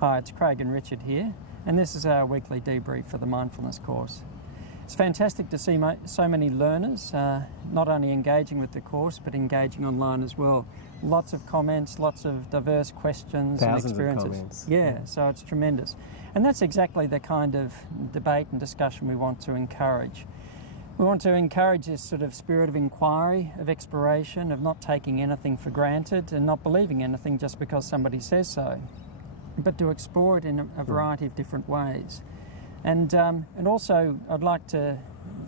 Hi, it's Craig and Richard here, and this is our weekly debrief for the Mindfulness course. It's fantastic to see so many learners not only engaging with the course but engaging online as well. Lots of comments, lots of diverse questions and experiences. Of comments. Yeah, so it's tremendous. And that's exactly the kind of debate and discussion we want to encourage. We want to encourage this sort of spirit of inquiry, of exploration, of not taking anything for granted and not believing anything just because somebody says so, but to explore it in a variety of different ways. And also I'd like to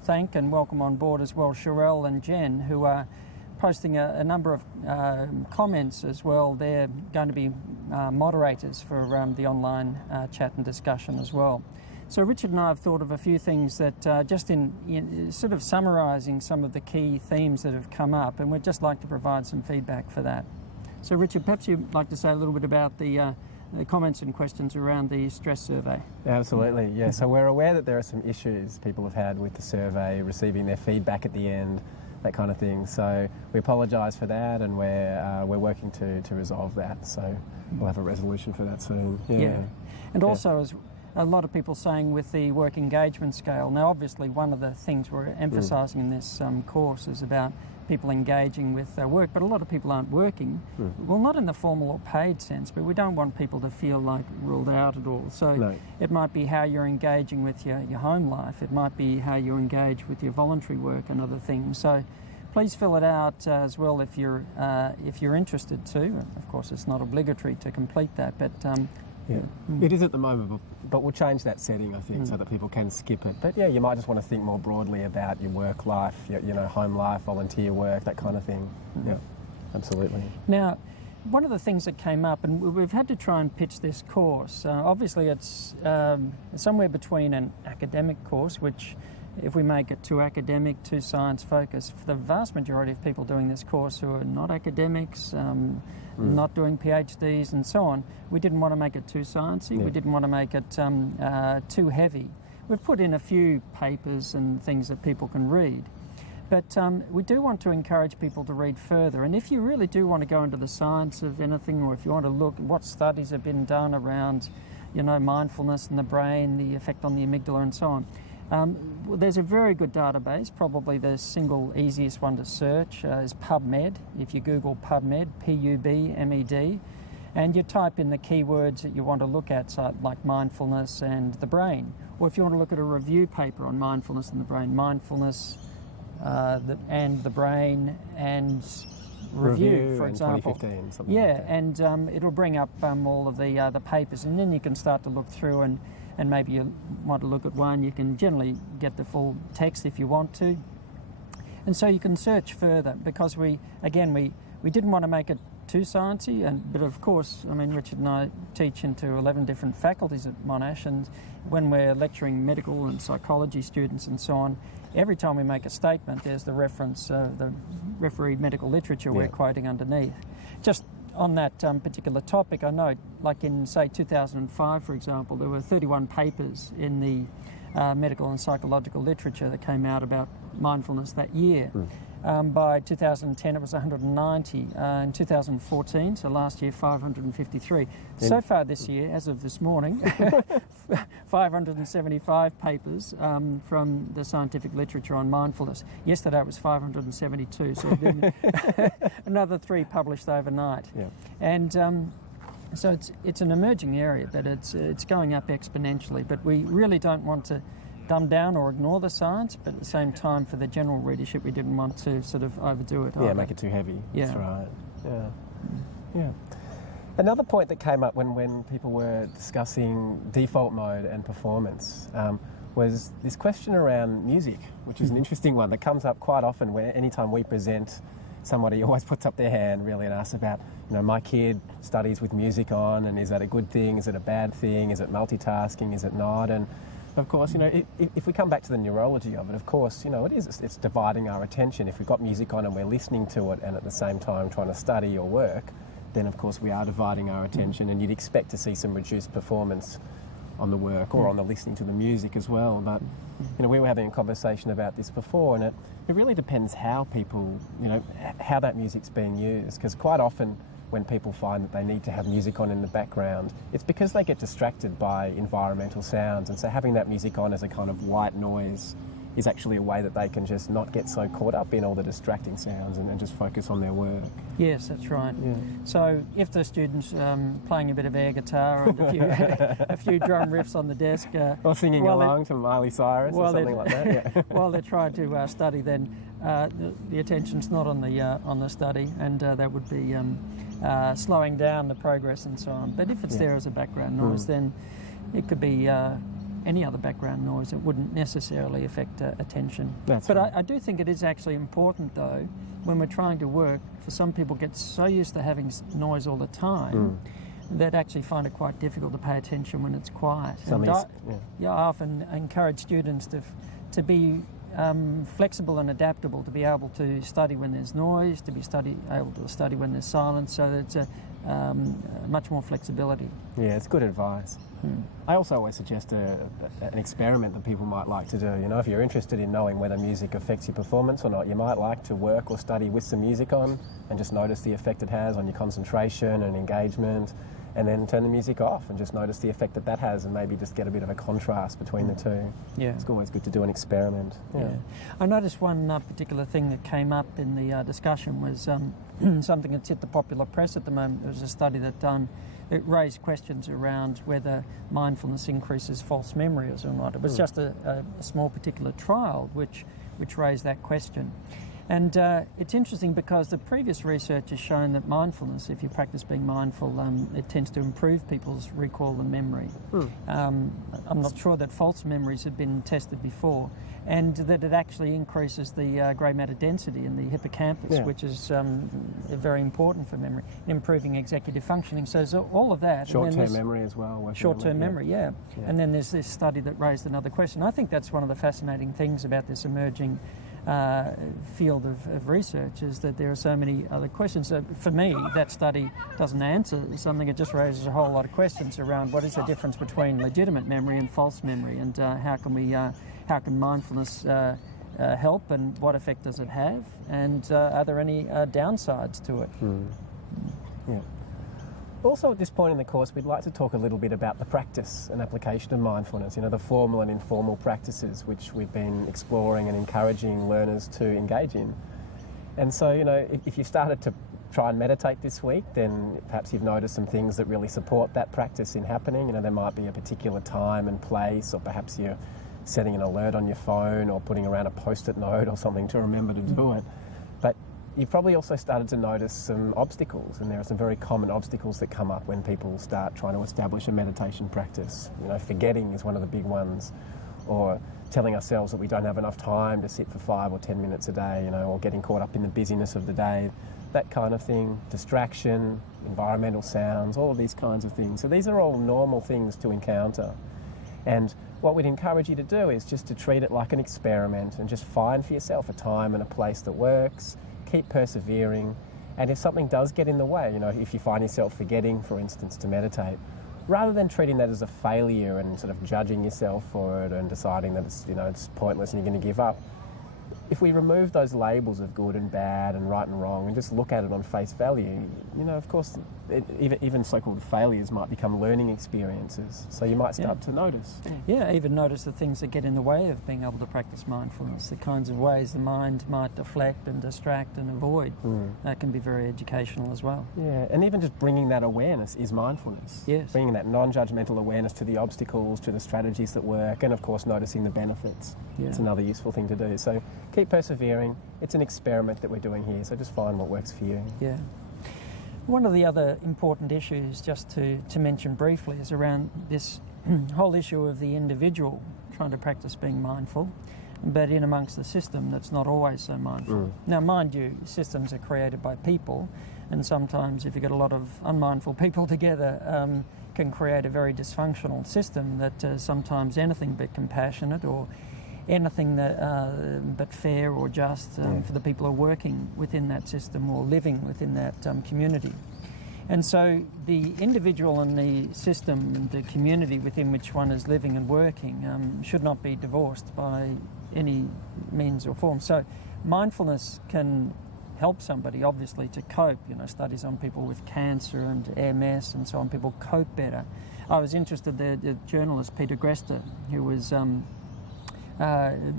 thank and welcome on board as well Sherelle and Jen, who are posting a number of comments as well. They're going to be moderators for the online chat and discussion as well. So Richard and I have thought of a few things that just in sort of summarising some of the key themes that have come up, and we'd just like to provide some feedback for that. So Richard, perhaps you'd like to say a little bit about the comments and questions around the stress survey. Absolutely, yeah. So we're aware that there are some issues people have had with the survey, receiving their feedback at the end, that kind of thing. So we apologise for that, and we're working to resolve that. So we'll have a resolution for that soon. Yeah. And also, as a lot of people saying with the work engagement scale, now obviously one of the things we're emphasising in this course is about people engaging with their work, but a lot of people aren't working. Well, not in the formal or paid sense, but we don't want people to feel like ruled out at all. So it might be how you're engaging with your home life. It might be how you engage with your voluntary work and other things. So please fill it out as well if you're interested to. Of course, it's not obligatory to complete that, but it is at the moment, but we'll change that setting, I think, so that people can skip it. But yeah, you might just want to think more broadly about your work life, your home life, volunteer work, that kind of thing. Yeah, absolutely. Now, one of the things that came up, and we've had to try and pitch this course, obviously it's somewhere between an academic course, which if we make it too academic, too science focused, for the vast majority of people doing this course who are not academics, not doing PhDs and so on, we didn't want to make it too sciencey, we didn't want to make it too heavy. We've put in a few papers and things that people can read, but we do want to encourage people to read further. And if you really do want to go into the science of anything, or if you want to look at what studies have been done around, mindfulness and the brain, the effect on the amygdala and so on, there's a very good database. Probably the single easiest one to search is PubMed. If you Google PubMed, P-U-B-M-E-D, and you type in the keywords that you want to look at, so like mindfulness and the brain. Or if you want to look at a review paper on mindfulness and the brain, mindfulness and the brain and review, for example. 2015, something like that. And it'll bring up all of the papers, and then you can start to look through, and maybe you want to look at one. You can generally get the full text if you want to. And so you can search further, because we didn't want to make it too sciencey, but of course, Richard and I teach into 11 different faculties at Monash, and when we're lecturing medical and psychology students and so on, every time we make a statement, there's the reference, the refereed medical literature we're quoting underneath. Just on that particular topic, I know, like in, say, 2005, for example, there were 31 papers in the medical and psychological literature that came out about mindfulness that year. By 2010, it was 190. In 2014, so last year, 553. So far this year, as of this morning, 575 papers from the scientific literature on mindfulness. Yesterday it was 572, so another 3 published overnight. And so it's an emerging area, but it's going up exponentially. But we really don't want to dumb down or ignore the science, but at the same time, for the general readership, we didn't want to sort of overdo it. Yeah, make it too heavy. That's right. Yeah. Another point that came up when people were discussing default mode and performance was this question around music, which is an interesting one that comes up quite often where anytime we present, somebody always puts up their hand really and asks about, my kid studies with music on, and is that a good thing? Is it a bad thing? Is it multitasking? Is it not? And of course, if we come back to the neurology of it, of course, it is. It's dividing our attention. If we've got music on and we're listening to it and at the same time trying to study or work, then of course we are dividing our attention, and you'd expect to see some reduced performance on the work or on the listening to the music as well. But, we were having a conversation about this before, and it really depends how people, how that music's being used, because quite often when people find that they need to have music on in the background, it's because they get distracted by environmental sounds, and so having that music on as a kind of white noise is actually a way that they can just not get so caught up in all the distracting sounds and then just focus on their work. Yes, that's right. Yeah. So if the student's playing a bit of air guitar and a few drum riffs on the desk, or singing along to Miley Cyrus or something like that, yeah. while they're trying to study, then the attention's not on the study, and that would be slowing down the progress and so on. But if it's there as a background noise, then it could be any other background noise. It wouldn't necessarily affect attention. That's but right. I do think it is actually important, though, when we're trying to work, for some people get so used to having noise all the time that actually find it quite difficult to pay attention when it's quiet. I often encourage students to be flexible and adaptable, to be able to study when there's noise, to be able to study when there's silence, so that it's much more flexibility. Yeah, it's good advice. I also always suggest an experiment that people might like to do. You know, if you're interested in knowing whether music affects your performance or not, you might like to work or study with some music on and just notice the effect it has on your concentration and engagement, and then turn the music off and just notice the effect that has, and maybe just get a bit of a contrast between the two. Yeah, it's always good to do an experiment. Yeah. I noticed one particular thing that came up in the discussion was something that's hit the popular press at the moment. There was a study that it raised questions around whether mindfulness increases false memories or not. It was just a small particular trial which raised that question. And it's interesting because the previous research has shown that mindfulness, if you practice being mindful, it tends to improve people's recall and memory. I'm not sure that false memories have been tested before, and that it actually increases the grey matter density in the hippocampus, which is very important for memory, improving executive functioning. So all of that. Short-term memory as well. Short-term memory, yeah. And then there's this study that raised another question. I think that's one of the fascinating things about this emerging field of research, is that there are so many other questions. So for me, that study doesn't answer something. It just raises a whole lot of questions around what is the difference between legitimate memory and false memory, and how can mindfulness help, and what effect does it have, and are there any downsides to it? Yeah. Also, at this point in the course, we'd like to talk a little bit about the practice and application of mindfulness, the formal and informal practices which we've been exploring and encouraging learners to engage in. And so, if you started to try and meditate this week, then perhaps you've noticed some things that really support that practice in happening. There might be a particular time and place, or perhaps you're setting an alert on your phone or putting around a post-it note or something to remember to do it. But you've probably also started to notice some obstacles, and there are some very common obstacles that come up when people start trying to establish a meditation practice. Forgetting is one of the big ones, or telling ourselves that we don't have enough time to sit for 5 or 10 minutes a day, or getting caught up in the busyness of the day, that kind of thing. Distraction, environmental sounds, all of these kinds of things. So these are all normal things to encounter. And what we'd encourage you to do is just to treat it like an experiment and just find for yourself a time and a place that works. Keep persevering, and if something does get in the way, if you find yourself forgetting, for instance, to meditate, rather than treating that as a failure and sort of judging yourself for it and deciding that it's pointless and you're going to give up, if we remove those labels of good and bad and right and wrong and just look at it on face value, of course, even so-called failures might become learning experiences. So you might start to notice. Yeah, even notice the things that get in the way of being able to practice mindfulness, the kinds of ways the mind might deflect and distract and avoid. That can be very educational as well. Yeah, and even just bringing that awareness is mindfulness. Yes. Bringing that non-judgmental awareness to the obstacles, to the strategies that work, and of course noticing the benefits. Yeah. It's another useful thing to do. So keep persevering. It's an experiment that we're doing here, so just find what works for you. Yeah. One of the other important issues, just to mention briefly, is around this whole issue of the individual trying to practice being mindful, but in amongst the system that's not always so mindful. Now, mind you, systems are created by people, and sometimes if you get a lot of unmindful people together, can create a very dysfunctional system that sometimes anything but compassionate or anything that, but fair or just for the people who are working within that system or living within that community. And so the individual and the system, the community within which one is living and working should not be divorced by any means or form. So mindfulness can help somebody, obviously, to cope. Studies on people with cancer and MS and so on, people cope better. I was interested, the journalist Peter Grester, who was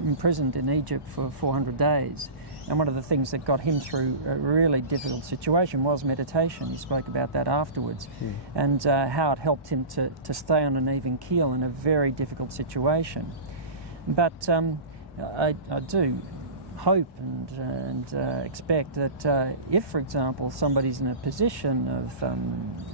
imprisoned in Egypt for 400 days. And one of the things that got him through a really difficult situation was meditation. He spoke about that afterwards, and how it helped him to stay on an even keel in a very difficult situation. But I do hope and expect that if, for example, somebody's in a position of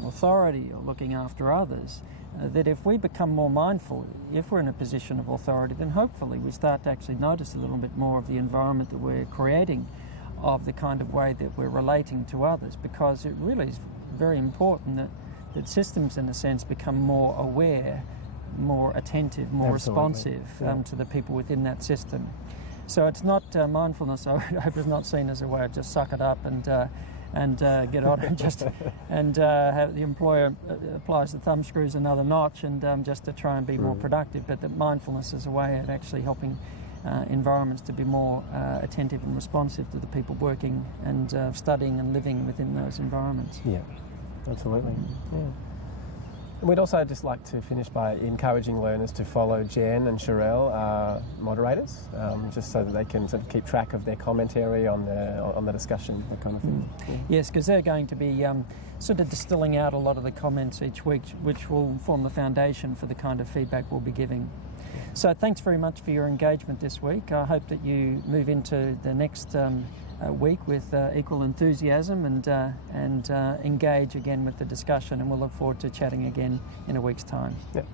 authority or looking after others, that if we become more mindful, if we're in a position of authority, then hopefully we start to actually notice a little bit more of the environment that we're creating, of the kind of way that we're relating to others, because it really is very important that systems, in a sense, become more aware, more attentive, more responsive to the people within that system. So it's not mindfulness, I hope, is not seen as a way of just suck it up and get on and have the employer applies the thumb screws another notch and just to try and be more productive. But that mindfulness is a way of actually helping environments to be more attentive and responsive to the people working and studying and living within those environments. Yeah, absolutely. Yeah. And we'd also just like to finish by encouraging learners to follow Jen and Sherelle, our moderators, just so that they can sort of keep track of their commentary on the discussion, that kind of thing. Yes, because they're going to be sort of distilling out a lot of the comments each week, which will form the foundation for the kind of feedback we'll be giving. So thanks very much for your engagement this week. I hope that you move into the next week with equal enthusiasm and engage again with the discussion, and we'll look forward to chatting again in a week's time. Yep.